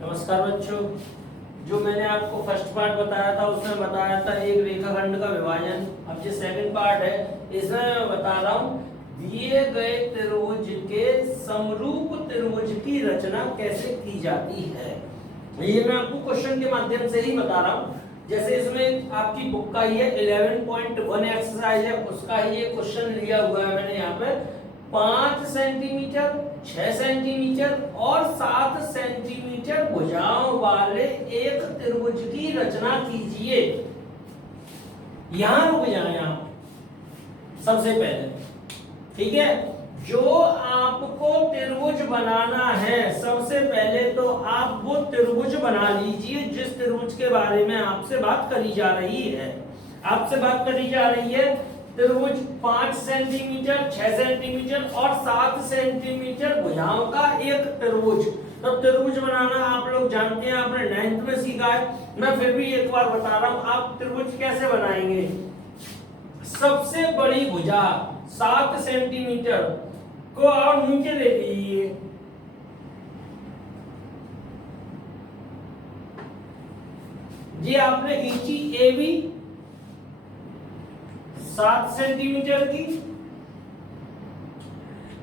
नमस्कार बच्चों। जो मैंने आपको फर्स्ट पार्ट बताया था उसमें बताया था एक रेखाखंड का विभाजन। अब जो सेकंड पार्ट है इसमें मैं बता रहा हूँ दिए गए त्रिभुज के समरूप त्रिभुज की रचना कैसे की जाती है। ये मैं आपको क्वेश्चन के माध्यम से ही बता रहा हूँ। जैसे इसमें आपकी बुक का ये 11.1 एक्सरसाइज है, उसका ही ये क्वेश्चन लिया हुआ है मैंने यहाँ पे। 5 सेंटीमीटर, 6 सेंटीमीटर और 7 सेंटीमीटर भुजाओं वाले एक त्रिभुज की रचना कीजिए। यहां रुक जाएं आप सबसे पहले, ठीक है। जो आपको त्रिभुज बनाना है सबसे पहले तो आप वो त्रिभुज बना लीजिए जिस त्रिभुज के बारे में आपसे बात करी जा रही है। आपसे बात करी जा रही है त्रिभुज 5 सेंटीमीटर, 6 सेंटीमीटर और 7 सेंटीमीटर भुजाओं का एक त्रिभुज। तो त्रिभुज बनाना आप लोग जानते हैं, आपने 9th में सीखा है। मैं फिर भी एक बार बता रहा हूं आप त्रिभुज कैसे बनाएंगे। सबसे बड़ी भुजा 7 सेंटीमीटर को आप नीचे ले लीजिए, ये आपने खींची AB 7 सेंटीमीटर की।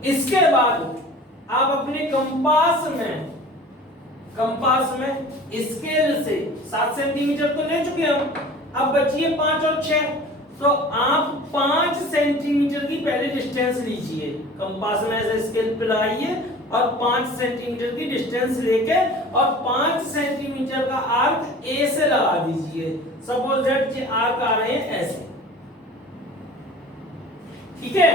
इसके बाद आप अपने कंपास में स्केल से 7 सेंटीमीटर तो ले चुके हम, अब बचिए 5 और 6। तो आप 5 सेंटीमीटर की पहले डिस्टेंस लीजिए, कंपास में ऐसे स्केल पे लगाइए और 5 सेंटीमीटर की डिस्टेंस लेके और 5 सेंटीमीटर का आर्क ए से लगा दीजिए। सपोज दैट ये आर्क आ रहे हैं ऐसे, ठीक है।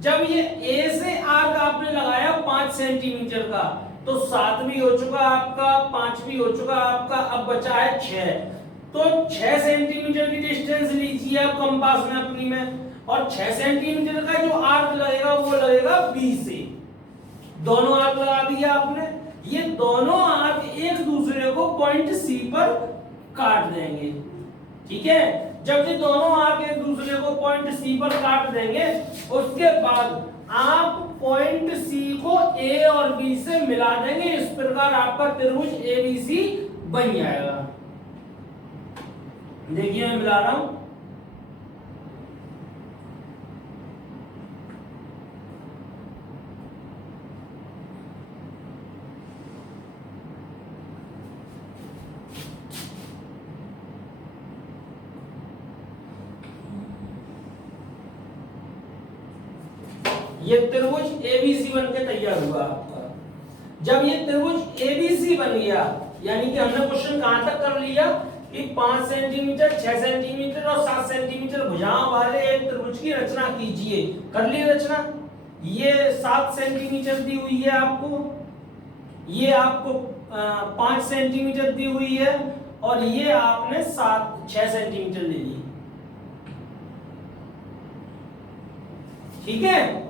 जब ये ए से आर्क आपने लगाया 5 सेंटीमीटर का, तो 7 भी हो चुका आपका, 5 भी हो चुका आपका, अब बचा है 6। तो 6 सेंटीमीटर की डिस्टेंस लीजिए आप कंपास में अपनी में, और 6 सेंटीमीटर का जो आर्क लगेगा वो लगेगा बी से। दोनों आर्क लगा दिया आपने, ये दोनों आर्क एक दूसरे को पॉइंट सी पर काट देंगे, ठीक है। जब ये दोनों आर्क एक दूसरे को पॉइंट सी पर काट देंगे, उसके बाद आप पॉइंट सी को ए और बी से मिला देंगे। इस प्रकार आपका त्रिभुज एबीसी बन जाएगा। देखिए मैं मिला रहा हूं, ये त्रिभुज एबीसी बन के तैयार हुआ आपका। जब ये त्रिभुज एबीसी बन गया, यानी कि हमने क्वेश्चन कहां तक कर लिया कि 5 सेंटीमीटर, 6 सेंटीमीटर और 7 सेंटीमीटर भुजाओं वाले एक त्रिभुज की रचना कीजिए। कर ली रचना। ये 7 सेंटीमीटर दी हुई है आपको, ये आपको 5 सेंटीमीटर दी हुई है, और ये आपने 6 सेंटीमीटर ले ली, ठीक है।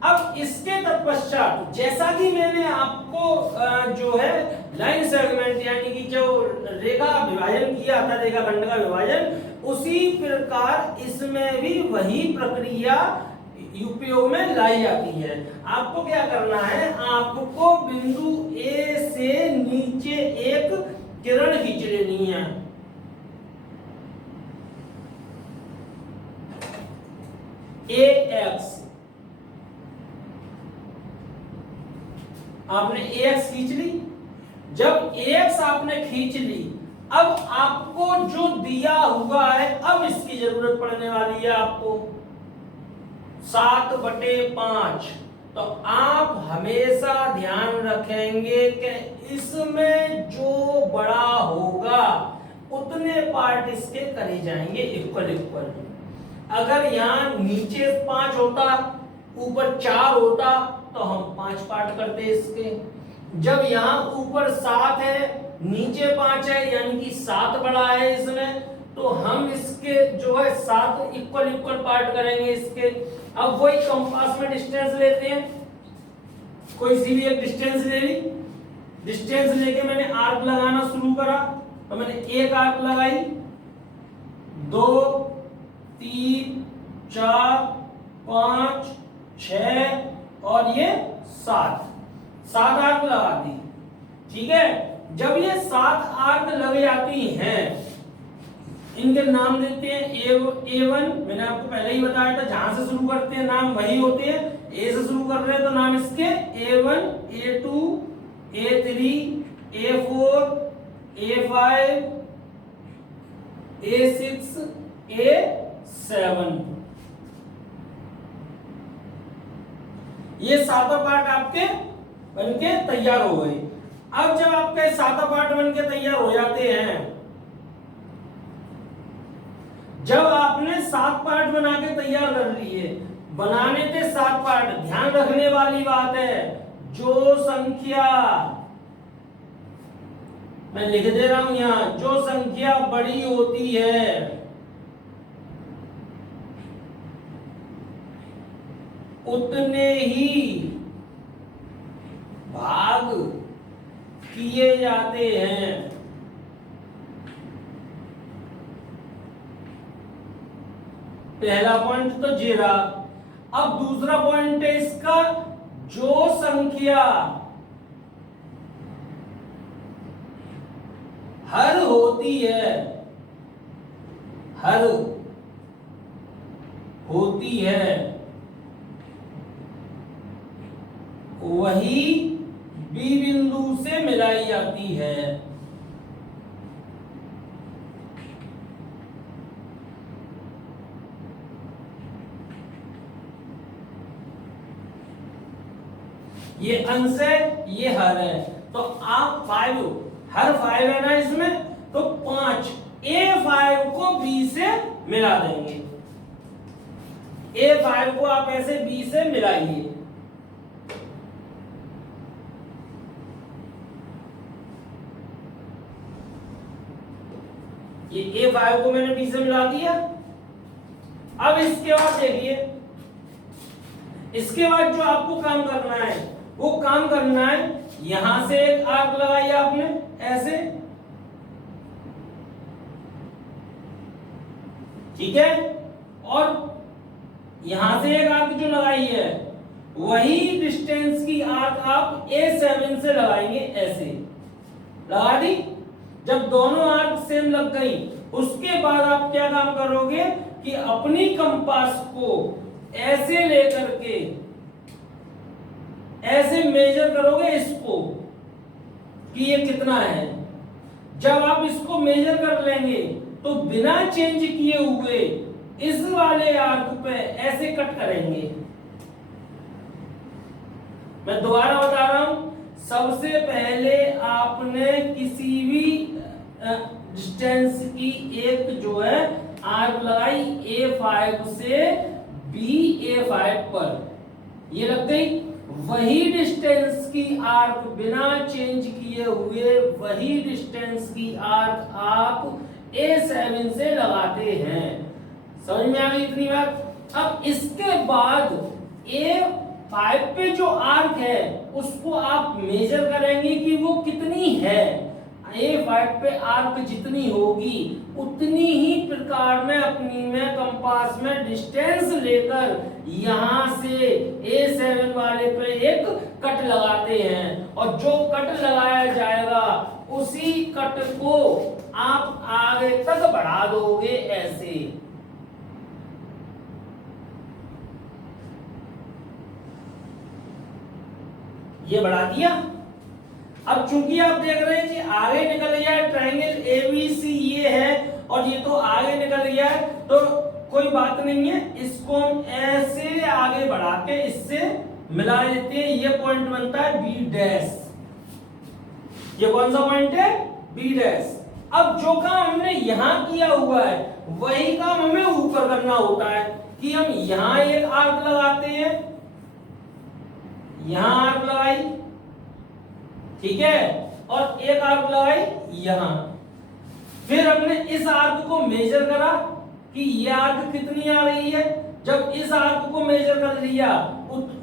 अब इसके तत्पश्चात जैसा कि मैंने आपको जो है लाइन सेगमेंट यानी कि जो रेखा विभाजन किया था, रेखाखंड का विभाजन, उसी प्रकार इसमें भी वही प्रक्रिया उपयोग में लाई जाती है। आपको क्या करना है, आपको बिंदु ए से नीचे एक किरण खींच लेनी है। AX आपने AX खींच ली। जब AX आपने खींच ली, अब आपको जो दिया हुआ है, अब इसकी जरूरत पड़ने वाली है आपको 7/5। तो आप हमेशा ध्यान रखेंगे कि इसमें जो बड़ा होगा उतने पार्ट इसके करे जाएंगे इक्वल इक्वल। अगर यहाँ नीचे 5 होता, ऊपर 4 होता, तो हम 5 पार्ट करते इसके। जब यहाँ ऊपर 7 है, नीचे 5 है, यानी कि 7 बड़ा है इसमें, तो हम इसके जो है 7 इक्वल इक्वल पार्ट करेंगे इसके। अब वही कंपास में डिस्टेंस लेते हैं, कोई सी भी एक डिस्टेंस ले ली। डिस्टेंस लेके मैंने आर्क लगाना शुरू करा, तो मैंने एक आर्क लगाई, 2 3 4 5 6 और ये 7 आर्क लगा दी, ठीक है। जब ये 7 आर्क लग जाती हैं, इनके नाम देते हैं A1, मैंने आपको पहले ही बताया था, जहां से शुरू करते हैं नाम वही होते हैं। A से शुरू कर रहे हैं तो नाम इसके A1, A2, A3, A4, A5, A6, A7। ये सातों पार्ट आपके बनके तैयार हो गए। अब जब आपके सातों पार्ट बनके तैयार हो जाते हैं, जब आपने 7 पार्ट बना के तैयार कर लिए, बनाने थे 7 पार्ट, ध्यान रखने वाली बात है, जो संख्या मैं लिख दे रहा हूं यहां, जो संख्या बड़ी होती है उतने ही भाग किए जाते हैं। पहला पॉइंट तो जीरा। अब दूसरा पॉइंट है इसका, जो संख्या हर होती है, हर होती है, वही बी बिंदु से मिलाई जाती है। ये अंश है, ये हर है, तो आप 5, हर 5 है ना इसमें, तो 5 A5 को B से मिला देंगे। A5 को आप ऐसे B से मिलाइए। ये A5 को मैंने B से मिला दिया। अब इसके बाद देखिए, इसके बाद जो आपको काम करना है वो काम करना है, यहां से एक आर्क लगाई आपने ऐसे, ठीक है, और यहां से एक आर्क जो लगाई है वही डिस्टेंस की आर्क आप A7 से लगाएंगे, ऐसे लगा दी। जब दोनों आर्क सेम लग गई, उसके बाद आप क्या काम करोगे कि अपनी कंपास को ऐसे लेकर के ऐसे मेजर करोगे इसको कि ये कितना है। जब आप इसको मेजर कर लेंगे तो बिना चेंज किए हुए इस वाले आर्क पे ऐसे कट करेंगे। मैं दोबारा बता रहा हूं, सबसे पहले आपने किसी भी डिस्टेंस की एक जो है आर्क लगाई A5 से BA5 पर, ये लग गई। वही डिस्टेंस की आर्क बिना चेंज किए हुए वही डिस्टेंस की आर्क आप A7 से लगाते हैं। समझ में आ गई इतनी बात। अब इसके बाद A5 पे जो आर्क है उसको आप मेजर करेंगे कि वो कितनी है। A5 पे आर्क जितनी होगी उतनी ही प्रकार में अपनी में कंपास में डिस्टेंस लेकर यहां से A7 वाले पे एक कट लगाते हैं, और जो कट लगाया जाएगा उसी कट को आप आगे तक बढ़ा दोगे ऐसे। ये बढ़ा दिया। अब चूंकि आप देख रहे हैं कि आगे निकल गया है ट्रायंगल ABC, ये है, और ये तो आगे निकल गया है, तो कोई बात नहीं है, इसको हम ऐसे आगे बढ़ा के इससे मिला देते हैं। ये पॉइंट बनता है B'। ये कौन सा पॉइंट है? B'। अब जो काम हमने यहां किया हुआ है वही काम हमें ऊपर करना होता है कि हम यहां एक आर्क लगाते हैं, यहां आर्क लगाई, ठीक है, और एक आर्क लगाई यहां। फिर हमने इस आर्क को मेजर करा कि ये आर्क कितनी आ रही है। जब इस आर्क को मेजर कर लिया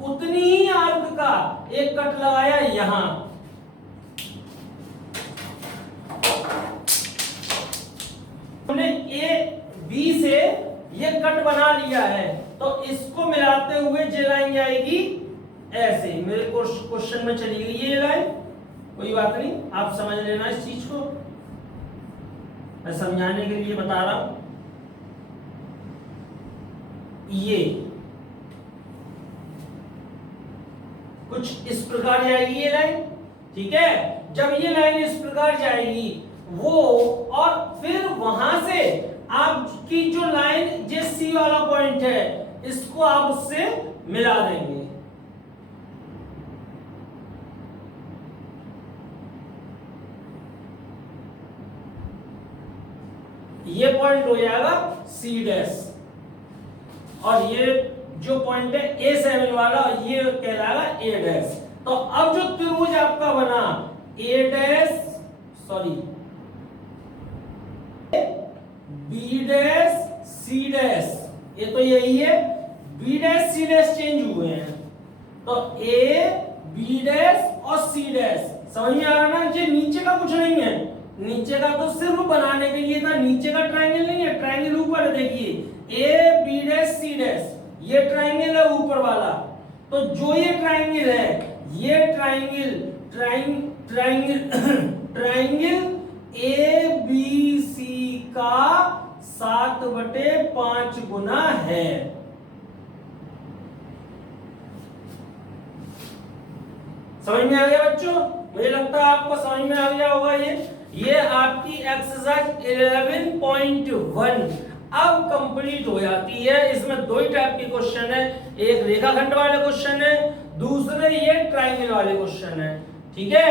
उतनी ही आर्क का एक कट लगाया यहां। हमने A B से ये कट बना लिया है, तो इसको मिलाते हुए ये लाइन जाएगी ऐसे। मेरे क्वेश्चन में चली गई ये लाइन, कोई बात नहीं, आप समझ लेना इस चीज को, मैं समझाने के लिए बता रहा हूं। ये कुछ इस प्रकार जाएगी ये लाइन, ठीक है। जब ये लाइन इस प्रकार जाएगी वो, और फिर वहां से आपकी जो लाइन जे सी वाला पॉइंट है इसको आप उससे मिला देंगे। ये पॉइंट हो जाएगा सी डैश, और ये जो पॉइंट है A7 वाला ये कहलाएगा A डैश। तो अब जो त्रिभुज आपका बना A dash, sorry B dash C dash, ये तो यही है, B dash C dash change हुए हैं, तो A B डैश और C डैश समझ में आ रहा ना। ये नीचे का कुछ नहीं है, नीचे का तो सिर्फ बनाने के लिए था, नीचे का ट्रायंगल नहीं है, ट्रायंगल ऊपर देखिए A B dash C dash, ये ट्रायंगल है ऊपर वाला। तो जो ये ट्रायंगल है, ये ट्रायंगल ABC का 7/5 गुना है। समझ में आ गया बच्चों? मुझे लगता है आपको समझ में आ गया होगा। ये आपकी एक्सरसाइज 11.1 अब कंप्लीट हो जाती है। इसमें दो ही टाइप के क्वेश्चन है, एक रेखाखंड वाले क्वेश्चन है, दूसरे ये ट्रायंगल वाले क्वेश्चन है, ठीक है।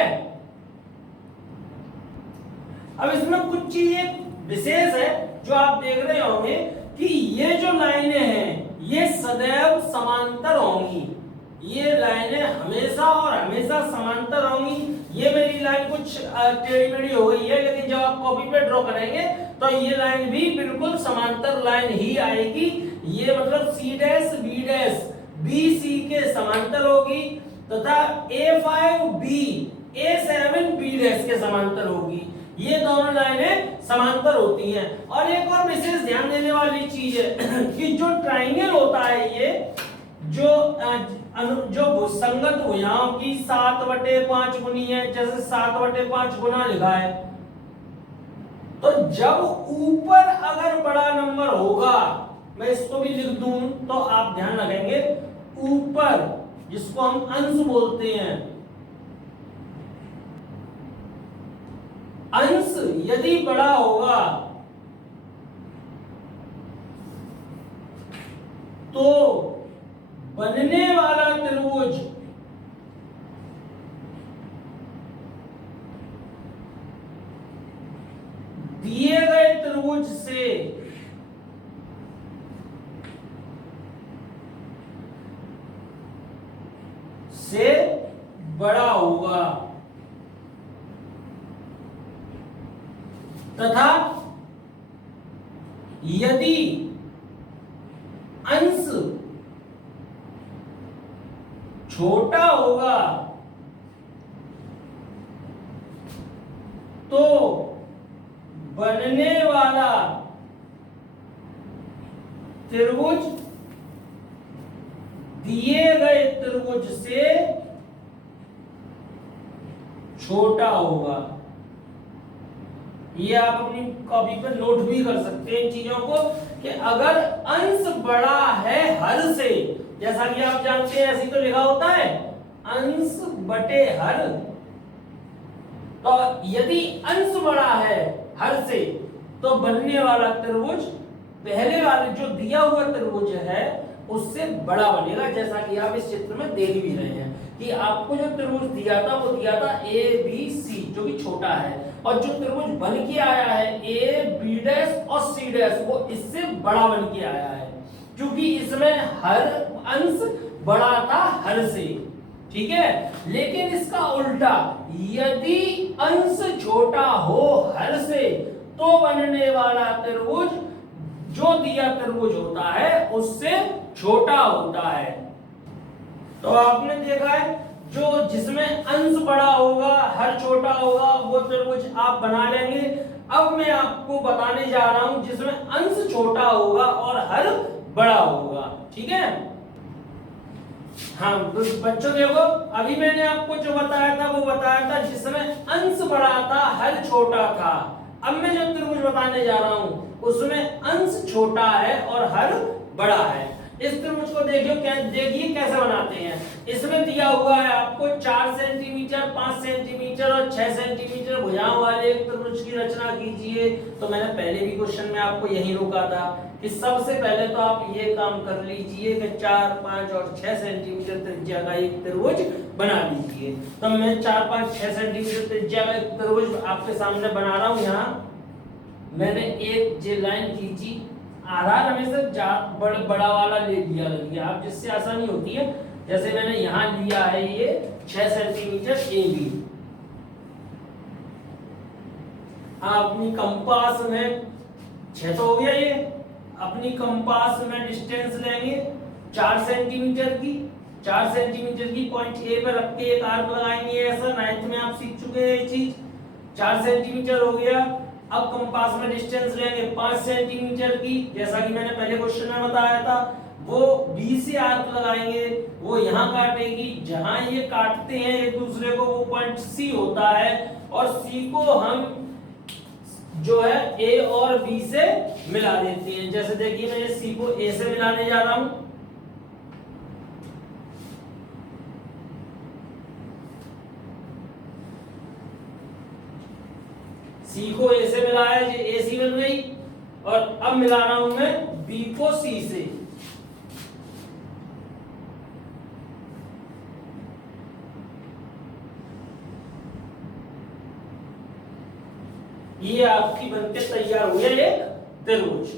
अब इसमें कुछ चीजें विशेष है जो आप देख रहे होंगे कि ये जो लाइनें हैं ये सदैव समांतर होंगी, ये लाइनें हमेशा और हमेशा समांतर होंगी। ये मेरी लाइन कुछ टेढ़ी मेढ़ी हो गई है, लेकिन जब आप कॉपी पे ड्रॉ करेंगे तो ये लाइन भी बिल्कुल समांतर लाइन ही आएगी। ये मतलब C dash B dash BC के समांतर होगी तथा A5 B A7 B dash के समांतर होगी। ये दोनों लाइनें समांतर होती हैं। और एक और विशेष ध्यान देने वाली चीज है कि जो ट्रायंगल होता है, ये जो भुजसंगत भुजाओं की 7/5 गुनी है, जैसे 7/5 गुना लिखा है, तो जब ऊपर अगर बड़ा नंबर होगा, मैं इसको भी लिख दूं तो आप ध्यान रखेंगे, ऊपर जिसको हम अंश बोलते हैं, अंश यदि बड़ा होगा तो बनने वाला त्रिभुज दिए गए त्रिभुज से बड़ा होगा तथा यदि अंश छोटा होगा तो बनने वाला त्रिभुज दिए गए त्रिभुज से छोटा होगा। ये आप अपनी कॉपी पर नोट भी कर सकते हैं इन चीजों को कि अगर अंश बड़ा है हर से, जैसा कि आप जानते हैं ऐसे तो लिखा होता है अंश बटे हर, तो यदि अंश बड़ा है हर से तो बनने वाला त्रिभुज पहले वाले जो दिया हुआ त्रिभुज है उससे बड़ा बनेगा। जैसा कि आप इस चित्र में देख भी रहे हैं कि आपको जो त्रिभुज दिया था वो दिया था ABC जो कि छोटा है, और जो त्रिभुज बन के आया है AB डैश और C डैश वो इससे बड़ा बन के आया है, क्योंकि इसमें हर अंश बड़ा था हर से, ठीक है। लेकिन इसका उल्टा, यदि अंश छोटा हो हर से तो बनने वाला त्रिभुज जो दिया त्रिभुज होता है उससे छोटा होता है। तो आपने देखा है जो जिसमें अंश बड़ा होगा हर छोटा होगा वो त्रिभुज आप बना लेंगे। अब मैं आपको बताने जा रहा हूं जिसमें अंश छोटा होगा और हर बड़ा होगा, ठीक है। हाँ बच्चों देखो, अभी मैंने आपको जो बताया था वो बताया था जिसमें अंश बड़ा था हर छोटा था। अब मैं जो त्रिभुज बताने जा रहा हूं उसमें अंश छोटा है और हर बड़ा है। इस त्रिभुज को देखिए कैसे बनाते हैं। इसमें दिया हुआ है आपको 4 सेंटीमीटर, 5 सेंटीमीटर और 6 सेंटीमीटर भुजाओं वाले एक त्रिभुज की रचना कीजिए। तो मैंने पहले भी क्वेश्चन में आपको यही रोका था कि सबसे पहले तो आप ये काम कर लीजिए कि 4, 5 और 6 सेंटीमीटर त्रिज्या का एक त्रिभुज बना लीजिए। तो मैं 4, 5, 6 सेंटीमीटर त्रिज्या का एक त्रिभुज आपके सामने बना रहा हूं। यहाँ मैंने एक जे लाइन खींची, आधार हमेशा बड़ा वाला ले लिया आप, जिससे आसानी होती है। जैसे मैंने यहाँ लिया है ये 6 सेंटीमीटर ए बी। अपनी कंपास में 6 तो हो गया ये। अपनी कंपास में डिस्टेंस लेंगे 4 सेंटीमीटर की। 4 सेंटीमीटर की पॉइंट ए पर रख के एक आर्क लगाएंगे ऐसा। 9th में आप सीख चुके हैं ये चीज। 4 सेंटीमीटर हो गया। अब कंपास में डिस्टेंस लेंगे 5 सेंटीमीटर की, जैसा कि मैंने पहले क्वेश्चन में बताया था। वो बी से आर्क लगाएंगे, वो यहाँ काटेगी। जहां ये काटते हैं एक दूसरे को वो पॉइंट सी होता है, और सी को हम जो है ए और बी से मिला देते हैं। जैसे देखिए मैं सी को ए से मिलाने जा रहा हूं। सी को ए से मिलाया, ये ए सी बन गई। और अब मिला रहा हूं मैं बी को सी से। ये आपकी बनके तैयार हो गया एक त्रिभुज।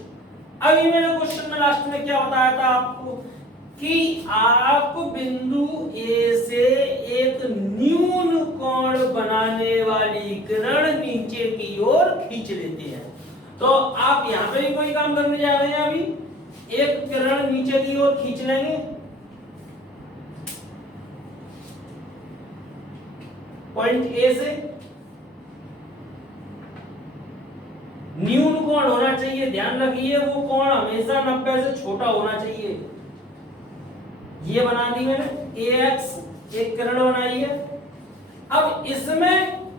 अभी मैंने क्वेश्चन में लास्ट में क्या बताया था आपको कि आप बिंदु ए से एक न्यून कोण बनाने वाली किरण नीचे की ओर खींच लेते हैं। तो आप यहां पे भी कोई काम करने जा रहे हैं। अभी एक किरण नीचे की ओर खींच लेंगे पॉइंट ए से। न्यून कोण होना चाहिए, ध्यान रखिए वो कोण हमेशा 90 से छोटा होना चाहिए। ये बना दी मैंने AX, एक किरण बनाई है। अब इसमें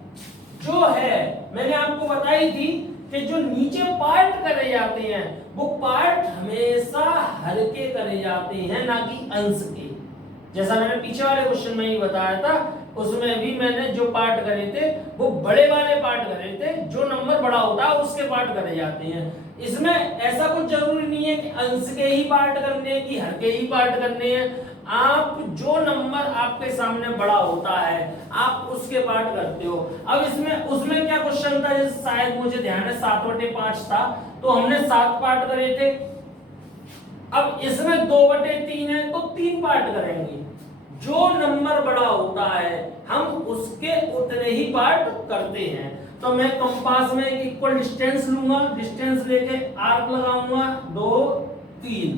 जो है मैंने आपको बताई थी कि जो नीचे पार्ट करे जाते हैं वो पार्ट हमेशा हल्के करे जाते हैं, ना कि अंश के। जैसा मैंने पीछे वाले क्वेश्चन में ही बताया था, उसमें भी मैंने जो पार्ट करे थे वो बड़े वाले पार्ट करे थे। जो नंबर बड़ा होता है उसके पार्ट करे जाते हैं। इसमें ऐसा कुछ जरूरी नहीं है कि अंश के ही पार्ट करने हैं कि हर के ही पार्ट करने हैं। आप जो नंबर आपके सामने बड़ा होता है आप उसके पार्ट करते हो। अब इसमें उसमें क्या क्वेश्चन था, जैसे शायद मुझे ध्यान है 7/5 था, तो हमने 7 पार्ट करे थे। अब इसमें 2/3 है तो 3 पार्ट करेंगे। जो नंबर बड़ा होता है हम उसके उतने ही पार्ट करते हैं। तो मैं कंपास में एक इक्वल डिस्टेंस लूंगा, डिस्टेंस लेके आर्क लगाऊंगा 2, 3।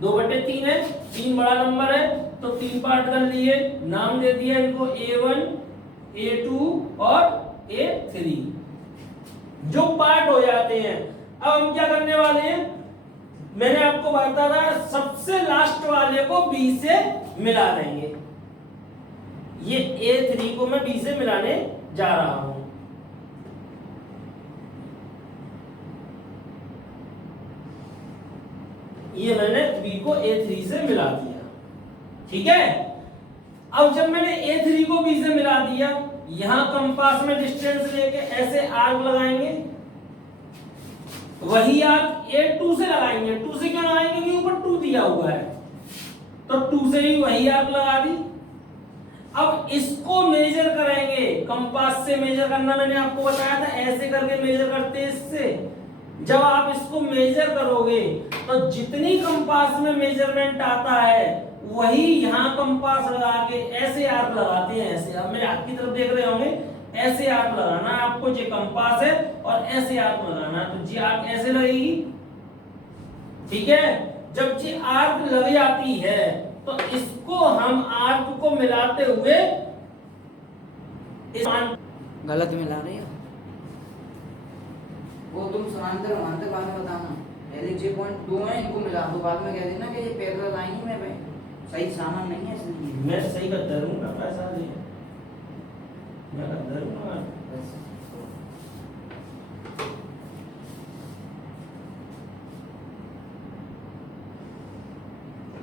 2/3 है, 3 बड़ा नंबर है तो 3 पार्ट कर लिए। नाम दे दिया इनको A1, A2 और A3। जो पार्ट हो जाते हैं अब हम क्या करने वाले हैं, मैंने आपको बताया था सबसे लास्ट वाले को B से मिला देंगे। ये A3 को मैं B से मिलाने जा रहा हूं। ये मैंने B को A3 से मिला दिया, ठीक है। अब जब मैंने A3 को B से मिला दिया, यहां कंपास में डिस्टेंस लेके ऐसे आर्क लगाएंगे। वही आर्क A2 से लगाएंगे। 2 से क्यों लगाएंगे, क्योंकि ऊपर 2 दिया हुआ है, तो 2 से ही वही आर्क लगा दी। अब इसको मेजर करेंगे, कंपास से मेजर करना मैंने आपको बताया था, ऐसे करके मेजर करते हैं इससे। जब आप इसको मेजर करोगे तो जितनी कंपास में मेजरमेंट आता है वही यहां कंपास लगा के ऐसे आर्क लगाते हैं। ऐसे अब मेरे हाथ की तरफ देख रहे होंगे, ऐसे आर्क लगाना है आपको। ये कंपास है और ऐसे आर्क लगाना है, तो जी आर्क ऐसे लगेगी, ठीक है। जब जी आर्क लग जाती है तो इसको हम आर्क को मिलाते हुए गलत मिला रही हो वो, तुम समांतर बाद में बताना। पहले जे पॉइंट 2 है इनको मिला दो, बाद में कह देना कि ये पैरेलल लाइन ही में भाई सही सामान नहीं है इसलिए। मैं सही का दूंगा पैसा दे, मैं का दूंगा।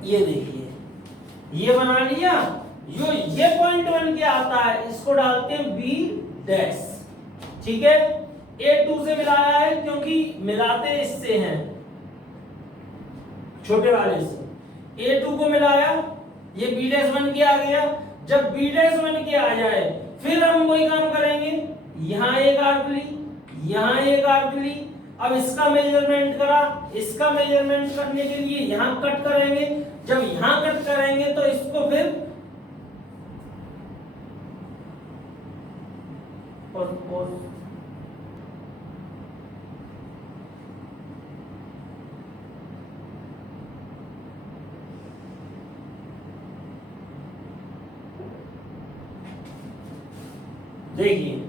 ये देखिए, ये बना लिया, ये पॉइंट बन के आता है, इसको डालते हैं बी डैश। ठीक है, A2 से मिलाया है क्योंकि मिलाते इससे हैं, छोटे वाले से A2 को मिलाया, ये बी डैश बन के आ गया। जब बी डैश बन के आ जाए फिर हम वही काम करेंगे, यहां एक आर्क ली, यहां एक आर्क ली। अब इसका मेजरमेंट करा, इसका मेजरमेंट करने के लिए यहां कट करेंगे। जब यहां कट करेंगे तो इसको फिर और देखिए,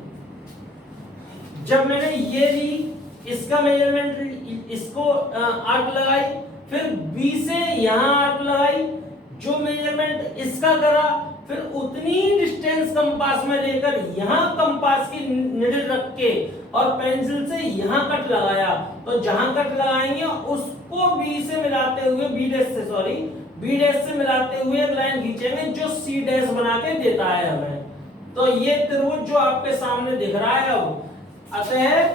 जब मैंने ये ली, इसका मेजरमेंट, इसको आर्क लगाई, फिर बी से यहां आर्क लगाई, जो मेजरमेंट इसका करा, फिर उतनी डिस्टेंस कंपास में लेकर यहां कंपास की निडल रख के और पेंसिल से यहां कट लगाया। तो जहां कट लगाएंगे उसको बी से मिलाते हुए, बी डैश से मिलाते हुए एक लाइन खींचेंगे जो सी डैश बना के देता है हमें। तो ये त्रिभुज जो आपके सामने दिख रहा है अब, अतः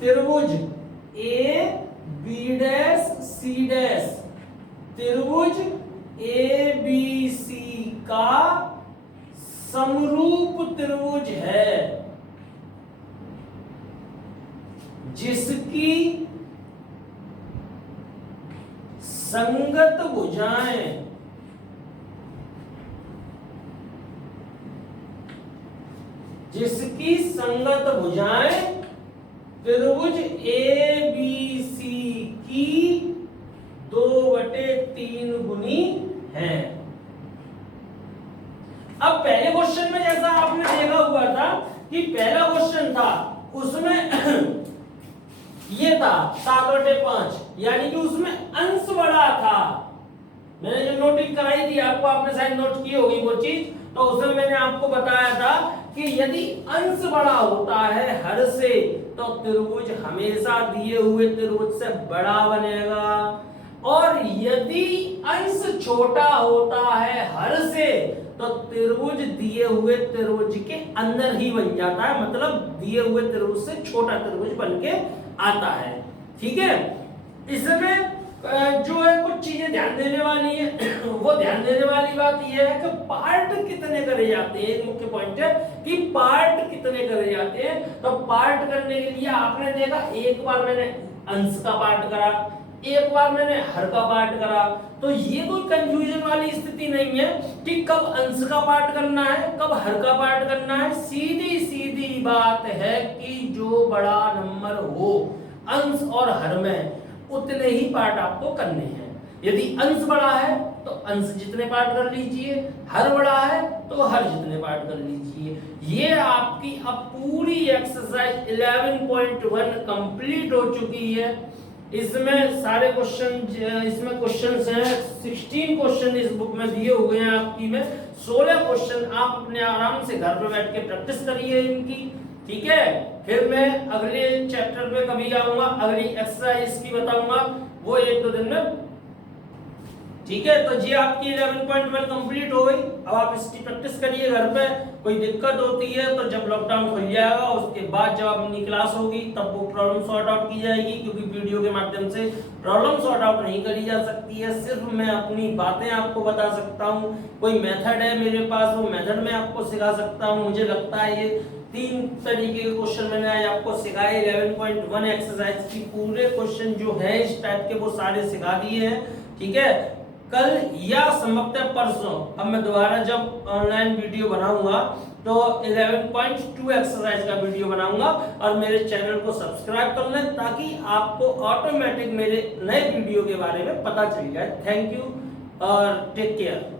त्रिभुज A B dash C dash, त्रिभुज ए बी सी का समरूप त्रिभुज है, जिसकी संगत भुजाएं त्रिभुज ए बी सी की 2/3 गुनी है। अब पहले क्वेश्चन में जैसा आपने देखा हुआ था कि पहला क्वेश्चन था उसमें ये था 7/5, यानी कि उसमें अंश बड़ा था। मैंने जो नोटिंग कराई थी आपको, आपने शायद नोट की होगी वो चीज, तो उसमें मैंने आपको बताया था कि यदि अंश बड़ा होता है हर से तो त्रिभुज हमेशा दिए हुए त्रिभुज से बड़ा बनेगा, और यदि अंश छोटा होता है हर से तो त्रिभुज दिए हुए त्रिभुज के अंदर ही बन जाता है, मतलब दिए हुए त्रिभुज से छोटा त्रिभुज बन के आता है। ठीक है, इसमें जो है कुछ चीजें ध्यान देने वाली है। वो ध्यान देने वाली बात यह है कि पार्ट कितने करे जाते हैं। एक मुख्य पॉइंट है कि पार्ट कितने करे जाते हैं। तो पार्ट करने के लिए आपने देखा, एक बार मैंने अंश का पार्ट करा, एक बार मैंने हर का पार्ट करा। तो ये कोई कंफ्यूजन वाली स्थिति नहीं है कि कब अंश का पार्ट करना है, कब हर का पार्ट करना है। सीधी सीधी बात है कि जो बड़ा नंबर हो अंश और हर में उतने ही पार्ट आपको करने हैं। यदि अंश बड़ा है तो अंश जितने पार्ट कर लीजिए, हर बड़ा है तो हर जितने पार्ट कर लीजिए। ये आपकी अब पूरी एक्सरसाइज 11.1 कंप्लीट हो चुकी है। इसमें सारे क्वेश्चन, इसमें क्वेश्चंस हैं 16 क्वेश्चन इस बुक में दिए हुए हैं आपकी में 16 क्वेश्चन। आप अपने आराम से घर पे बैठ के प्रैक्टिस करिए इनकी। ठीक है, फिर मैं अगले चैप्टर पे कभी आऊंगा, अगली एक्सरसाइज की बताऊंगा, वो 1-2 दिन में। ठीक है, तो जी आपकी 11.1 कंप्लीट हो गई। अब आप इसकी प्रैक्टिस करिए घर पे। कोई दिक्कत होती है तो जब लॉकडाउन खुल जाएगा उसके बाद जब अपनी क्लास होगी तब वो प्रॉब्लम सॉर्ट आउट की जाएगी, क्योंकि वीडियो के माध्यम से प्रॉब्लम सॉर्ट आउट नहीं करी जा सकती है। सिर्फ मैं अपनी बातें आपको बता सकता हूँ। कोई मेथड है मेरे पास, वो मेथड मैं आपको सिखा सकता हूँ। मुझे लगता है ये 3 तरीके के क्वेश्चन मैंने आज आपको सिखाए। 11.1 एक्सरसाइज की पूरे क्वेश्चन जो है इस टाइप के वो सारे सिखा दिए हैं। ठीक है, कल या संभवतः परसों अब मैं दोबारा जब ऑनलाइन वीडियो बनाऊंगा तो 11.2 एक्सरसाइज का वीडियो बनाऊंगा, और मेरे चैनल को सब्सक्राइब कर लें ताकि आपको ऑटोमेटिक मेरे नए वीडियो के बारे में पता चल जाए। थैंक यू और टेक केयर।